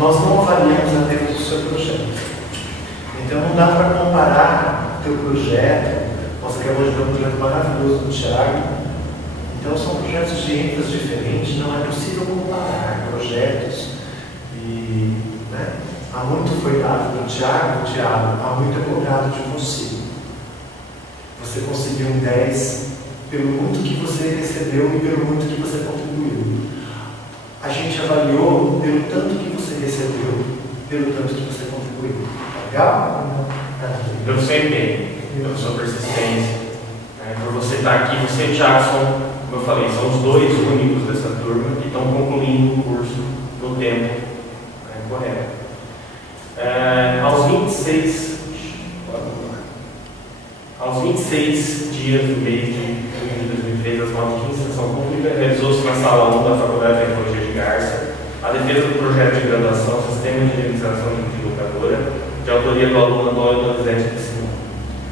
nós não avaliamos a tempo do seu projeto. Então não dá para comparar o teu projeto. Nós acabamos de ver um projeto maravilhoso do Thiago. Então são projetos de ênfase diferentes, não é possível comparar projetos. E, né, há muito foi dado do Thiago, há muito é cobrado de você. Você conseguiu um 10 pelo muito que você recebeu e pelo muito que você contribuiu. A gente avaliou pelo tanto que você recebeu, pelo tanto que você contribuiu. Legal? Pelo seu empenho, pela sua persistência, né? Por você estar aqui, você e o Thiago são, como eu falei, são os dois únicos dessa turma que estão concluindo o curso no tempo, né, correto. Aos 26 dias do mês de junho de 2003, as notas de inserção pública, realizou-se na sala 1 da Faculdade de Tecnologia de Garça a defesa do projeto de graduação Sistema de Administração de Locadora, de autoria do aluno Antônio Donizete de Simão.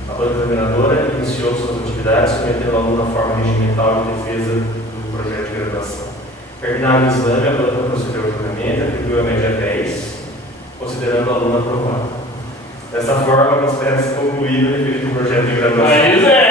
A banca examinadora iniciou suas atividades submetendo o aluno à forma regimental de defesa do projeto de graduação. Terminado o exame, a banca procedeu ao julgamento e atribuiu a média 10, considerando o aluno aprovado. Dessa forma, considera-se concluída a defesa do projeto de graduação.